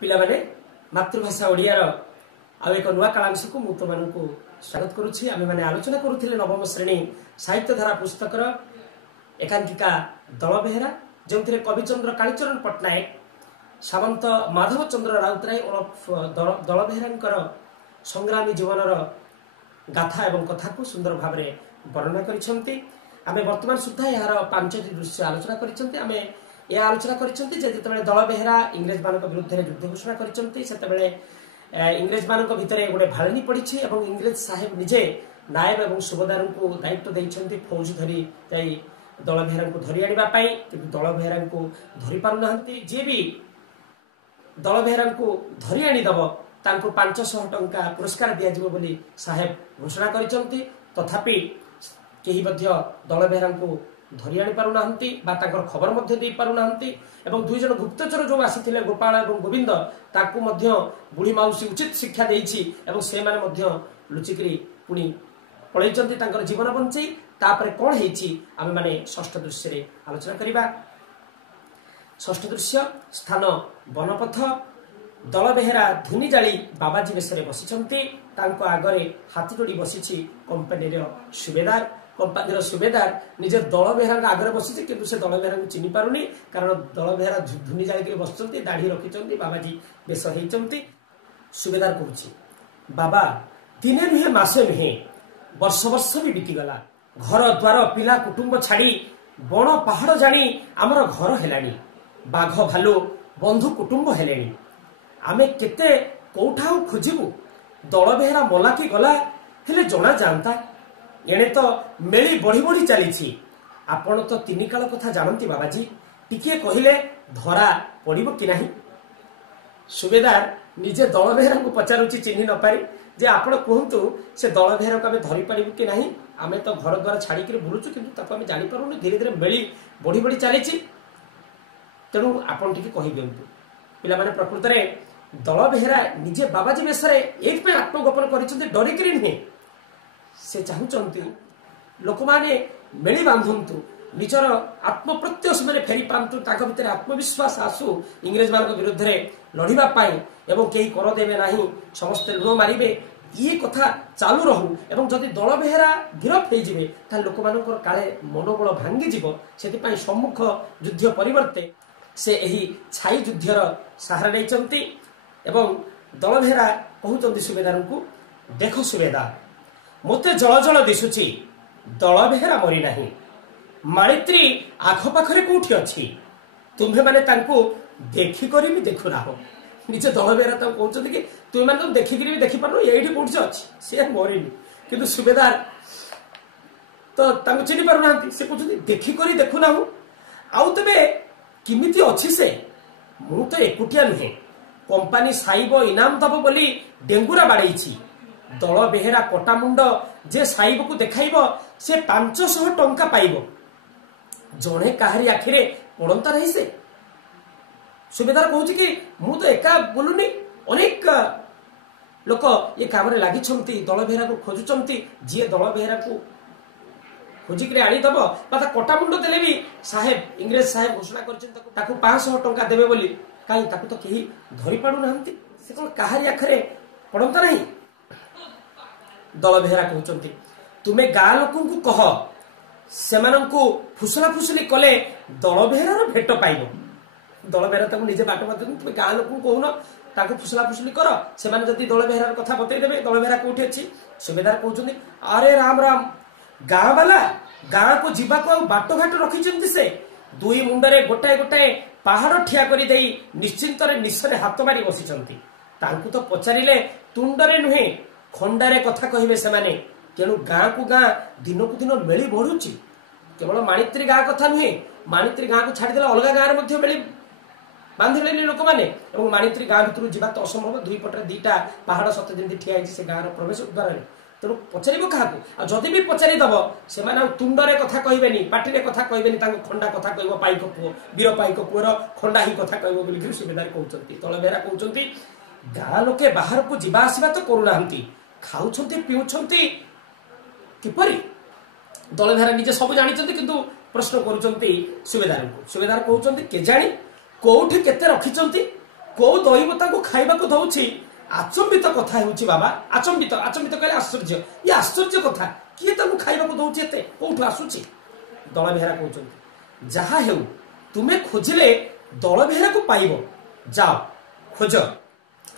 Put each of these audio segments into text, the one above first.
पिला माने मातृभाषा ओडियार आउ एक नुआ कालांश को मु तुमको स्वागत करुछि। आमे माने आलोचना करुथिले नवम श्रेणी साहित्य धारा पुस्तकर एकांकिका दल बेहेरा जोंथिरे कविचंद्र कालीचरण पट्टनायक सामंत माधव चंद्र राउतराय ओरफ दल बेहेरांकर संग्रामी जीवनर गाथा एवं कथा को सुंदर भाव में वर्णना करिसेंती। आमे वर्तमान सुद्धा यार पांचटी दृश्य आलोचना करिसेंती। आमे यह आलोचना करिसेंती जे जेतेबेले दल बेहेरा इंग्रेज मानक विरुद्ध युद्ध घोषणा करिसेंती सेतेबेले इंग्रेज मानक भितरे गोटे भालनी पड़िछि एवं इंग्रेज साहेब निजे नायब एवं सुबेदार को दायित्व दैछंती फौज धरी जाई दल बेहेरा को धरी आनिबा पई, किंतु दल बेहेरा को धरी पारु नाहंती। जे भी दल बेहेरा को धरी आनी दबो तांको 500 टंका पुरस्कार दिया जिवो बोली साहेब घोषणा करिसेंती। तथापि केही मध्य दल बेहेरा को धरी आनी पारु नाहंती बा तांकर खबर मध्य दे पारु नाहंती एवं दुई जन गुप्तचर जो आसीथिले गोपाल एवं गोविंद ताकू मध्य बुढ़ी माउसी उचित शिक्षा देइछि एवं से माने मध्य लुचिकरी पुनी पळैचंती तांकर जीवन बंचै। तापरे कोन हेछि आमे माने षष्ठ दृश्य रे आलोचना करिबा। षष्ठ दृश्य स्थान वनपथ। दल बेहेरा धुनी जाली बाबाजी बेसरे बसिचंती। तांको आगरे हाथी जोड़ी बसिछि कंपनी रो सुबेदार। कंपनी सुबेदार निजे दल बेहेरा आगे बसी किंतु से दल बेहेरा चिन्ह पारुनी कारण दल बेहेरा धुनी जाली बसचंती दाढ़ी रखिचंती बाबाजी बेस हेचंती। सुबेदार कहूछि बाबा दिने नुहे मासे नुहे वर्ष वर्ष भी बीतीगला। घर द्वार पिला कुटुंब छाड़ी बण पहाड़ जानी आमर घर हेलानी। बाघ भालू बंधु कुटुंब हेलेनी। आमे केते कोठाऊ खोजिबु दल बेहेरा मला कि गला हेले जना जानता। एणे तो मेली बढ़ी बढ़ी चली। आपण तो तीन काल कथा जानती बाबाजी टिके कहिले धरा पड़िबो कि नाही। सुबेदार निजे दल बेहेरा को पचारुची चिन्ह न पारी जे आपण कहंतु से दल बेहेरा को आमे धरि पारिबो कि नाही। आमे तो घर द्वार छाड़ी के बुलुचु किंतु ताको आमे जानि पारुनु। धीरे धीरे मेली बढ़ी बढ़ी चली तेणु आपण टिके कहि दियंतु। पिला माने प्रकृत रे दल बेहेरा निजे बाबाजी बेसरे एक पे आत्मगोपन करिसंते डरिकरी नहीं। से चाहूचंती लोक माने मेली बांधंतु निजर आत्मप्रत्यय से फेरी पांतु ताक भितर आत्मविश्वास आसु इंग्रेज मान विरुद्ध रे लड़िबा पाई एवं केही कर देबे नाही समस्त लुण मारिबे ये कथा चालू रहू एवं जदि दल बेहेरा गिरफ हो जिवे ता लोक मानकर काले मनोबल भांगी जिवो। सेति पई सम्मुख युद्ध परिवर्ते से एही छाई युद्धर सहारा नेचंती एवं दल बेहेरा कहउचंती सुबेदार को देखो सुबेदार मते जल जल दिसुची दल बेहेरा मरी नाही। मालित्री आख पाखरे कोठी अछि तुम्हे माने तांको देखि करी भी देखु नाहो। निजे दल बेहेरा त कहउचंती कि तुम माने तो देखि करी भी देखि पारो एठी कोठी अछि से मरिनी। किंतु सुबेदार तो तांको चिनि पारु नांती। से कहउचंती देखि करी देखु नाहो आउ तबे किमिति अछि से मु तो एकुटिया नहे कंपनी साइबो इनाम दबो बोली डेंगुरा बाड़ैछि। दल बेहेरा कटा मुंड जे साइब को देखाइब से 500 टंका पाइब जणे काहारी आखिरे पड़ंता रही। से सुबेदार कहूछि कि मु तो एका बोलुनी अनेक लोक ये काम रे लागि छंती दल बेहेरा को खोजुचंती। जे दल बेहेरा को खोजिक आनी दब बा कटा मुंड देले भी साहेब इंग्रेज साहेब घोषणा करछन ताकू 500 टंका देबे बोली काई ताकू तो केही धरि पाडु नाहंती। से कोन काहारी आखरे पड़ंता नहीं। दल बेहेरा कहउचंती तुमे गाँ लोकन को कह सेमानंकु फुसला फुसली कले दल बेहेरार भेट पाइबो। दल बेहेरा ताकू निजे बाट बात तुमे गाँ लोकन कहउन ताकू फुसला फुसली कर सेमान जदी दल बेहेरार कथा बतै देबे दल बेहेरा कोठी अछि। सुबेदार कहउचंती अरे राम राम गाँ वाला गाँ को जीवा को बाट घाट रखिचंती। से दुई मुंडरे गोटाए गोटाए पहाड़ ठिया करी देई निश्चिंत रे निश्चय हाथ मारी बसिचंती। तांकु तो पचारिले तुंडरे नुहे खंडारे कथा कहिबे सेमाने। तेणु गाँ को गाँ दिन को दिन मेली बढ़ुची। केवल माणित्री गाँ कथा नुहे माणित्री गाँ को छाड़ी अलग गाँव में मेली बांधिले लोक मैंने माणित्री गाँ भर जावा तो असंभव। दुई पटे दीटा पहाड़ सत जमी ठिया से गाँव प्रवेश द्वार। तेणु पचार क्या जदि भी पचारिदब से तुंडरे कथा कहबेनी पार्टी कथा कहबेनी खंडा कथा कह पाइक पुओ वीर पाइक पुअर खंडा ही कथा कह बोली सुबेदार कहते। दल बेहेरा कहते गाँ लोके बाहर को जीवा आसवा तो करूना खाऊछंती पिउछंती किपरि। दल बेहेरा निजे सब जानिचंती किंतु प्रश्न करूछंती सुबेदार को। सुबेदार कहउछंती के जानी कोठी केते रखिचंती को दैवता को खाइबा को दउछि आचंबित कथा हेउछि बाबा आचंबित आचंबित कहले आश्चर्य ये आश्चर्य कथा किए ताकू खाइबा को दउछि एते कोठु आसुछि दल बेहरा कहउछन्ति जहा हेउ तुमे खोजिले दल बेहरा को पाइबो जाओ खोज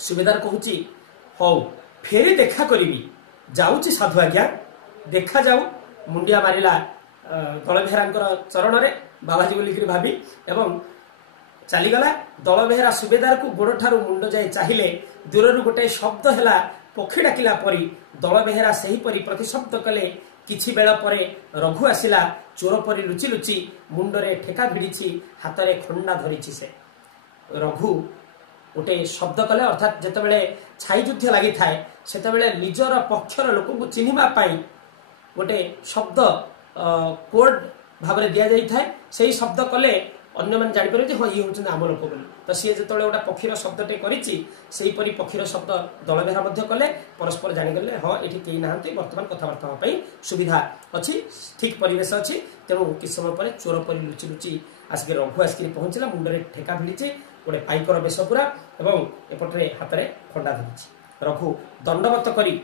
सुबेदार कहउछि हौ फेरी देखा करिबी जाउछि साधु आज्ञा देखा जाऊ मुंडिया मारिला दल बेहरांकर चरण रे बाबाजी बोलिकरी भाबी एवं चलीगला दल बेहरा सुबेदार को गोड़ ठारू मुंड जाए चाहिए दूर गोटे शब्द है पक्षी डाकिला परी दल बेहरा से परी प्रतिशब्द कले किछि बेला परे रघु आसिला चोर परी लुचि लुचि मुंडरे ठेका भिड़ी हाथ में खंडा धरी से रघु गोटे शब्द कले अर्थात जिते छाई युद्ध लगी थाए से निजर पक्षर लोक को चिन्हवा गोटे शब्द कोड भाव में दि जाए से शब्द कले अन्य मैंने जापर हाँ ये हूँ आम लोक बोली तो सी जो गोटे पक्षीर शब्दटे करी पक्षीर शब्द दल बेहरा कले परस्पर जाणीगले हाँ ये कहीं ना बर्तमान कथबार्ता सुविधा अच्छी ठीक परिवेश अच्छी तेणु किस समय पर चोर परी लुचि लुचि आसिक रघु आसिक पहुंचला मुंडे ठेका भिड़ी गोटे पाइकर बेश पूरा एवं एपटे हाथ में खंडा धरी रघु दंडवत करी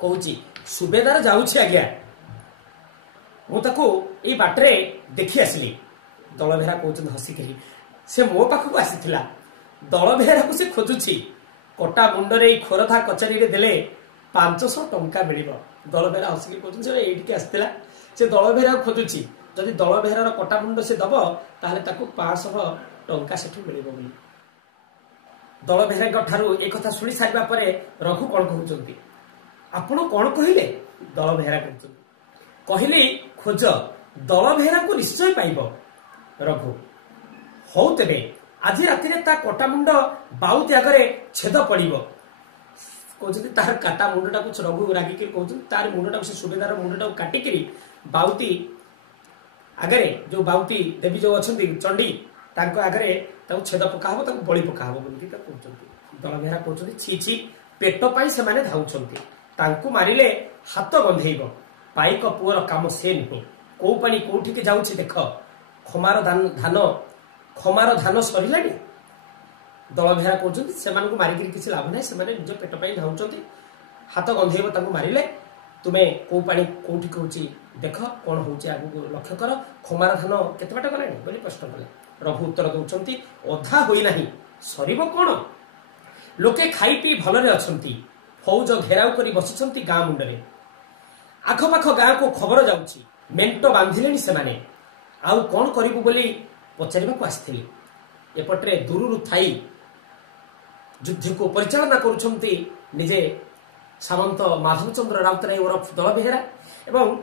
कहूँ सुबेदार जाऊँगी आज्ञा मुझे बाटरे देखी आसली दल बेहरा कहते हसिकी से मो पाखक आसीला दल बेहरा को से खोजुची कटा मुंडरे खोरधा कचेरी देले 500 टंका मिल दल बेहरा हसिकी कहते ये आसला से दल बेहरा खोजुची जदि दल बेहरार कटा मुंड से दब ताहले ताकू 500 टंका सेठू मिल बोली दल बेहरा ठारू एक कथा शुणी सारिबा परे रघु कौन कहते आपण कौन कहले दल बेहरा कहले खोज दल बेहरा को निश्चय पाइब रघु हौ तेबे आज राति ता कटा मुंड बाउती आगे छेद पड़ो कहते तार काटा मुंडा को रघु रागिक कहते तार मुंडा से सुबेदार मुंडा को काटिकी बाउती आगे जो बाउती देवी जो अच्छा चंडी आगे छेद पका हम बलि पका हम बोली कहते दल बेहरा कहते छी छी पेट पाई से माने धाउछंती मारिले हाथ गंधेब पाइक पुअर काम से नुहे कौ पानी कौटिके जाऊँ देख खमार खमार धान सरला दल बेहरा कहते से मारिक किसी लाभ ना से निज पेट पर धाउंट हाथ गंधेब मारे तुम्हें कौ पानी कौटी कहूँ देख कौन हो आगू लक्ष्य कर खमार धान केते बाट गला बोली प्रश्न कले रघु उत्तर दौरान अधा होना सर कौन लोके खाई पी भलरे अच्छी फौज घेराव कर बसी गाँ मुंडे आखपाख गाँ को खबर जाऊँगी मेंट बांधिले से आउ कौन करू बोली पचार आसती एपटे दूर थी युद्ध को परिचालना करुछंती निजे सामंत माधवचंद्र राउतराय ओरफ दल बेहरा एवं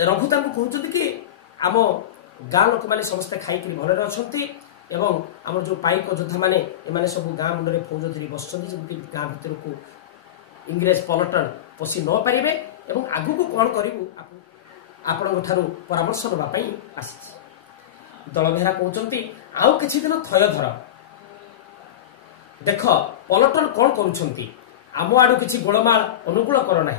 रघु कहते कि आम गाँ लोक मैंने समस्ते खाई भलरे अच्छा आम जो पाइक योद्धा मैंने एम सब गाँ मुंडे फौज धरी बस गाँ भर को इंग्रेज पलटन पशि न पारे एवं आगू को कौन करूँ आपण परामर्श नापी आसी दल बेहरा कहते आउ किछि दिन थय धर देख पलटन कौन करुछंती आम आड़ू किछि गोलमाल अनुकूल कर ना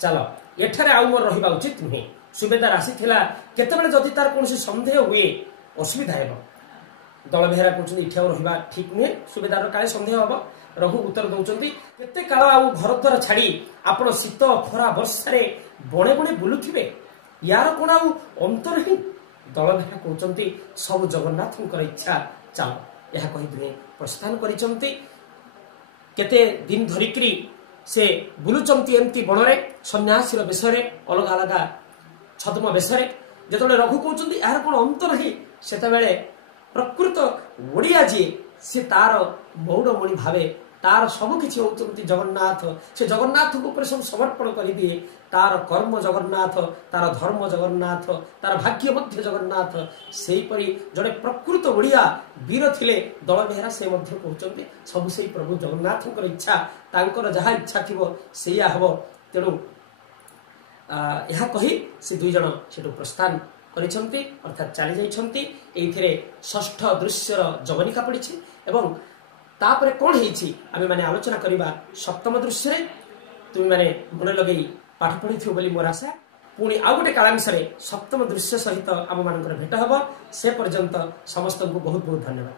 चल एठारे आउ मोर रहिबा उचित नुहे सुबेदार आसीथिला केतेबेले जदि तार कोनसी संदेह हुए असुविधा हेबो दल बेहरा कहते इठे रहिबा ठीक नुहे सुबेदार काले संदेह हम रघु उत्तर दौरान केते काल आउ घर द्वार छाड़ी आपण शीत खरा वर्षा बणे बणे बुलुथिबे यार कौन आउ अंतर ही दल बेहरा कहते सब जगन्नाथ इच्छा चल यह कही दुहे प्रस्थान करिसंती केते दिन धरिकी से बुलुचंती एमती बणरे सन्यासीर बेशरे अलग अलग छद्म बेशरे जेतबेले रघु कहते यार कौन अंतर ही सेतबेले प्रकृत ओडिया जी से तार मौड़मणि भावे तार सबकि होती जगन्नाथ से जगन्नाथ को सब समर्पण कर दिए तार कर्म जगन्नाथ तार धर्म जगन्नाथ तार भाग्य मध्य जगन्नाथ से जड़े प्रकृत ओडिया वीर थिले दल बेहरा से कहते सब से प्रभु जगन्नाथ इच्छा तांकर जहाँ इच्छा थी से हम तेणु यह कही से दुई जन से प्रस्थान करिसेंती अर्थात चली जाइछंती एथिरे षष्ठ दृश्यर जवनिका पड़ी एवं तापर कौन होती आम मैंने आलोचना करवा सप्तम दृश्य तुम मैंने मन लगे पाठ पढ़ी थो बोली मोर आशा पुणी आउ गोटे कालांश सप्तम दृश्य सहित आम मान भेट हम से पर्यंत समस्त को बहुत बहुत धन्यवाद।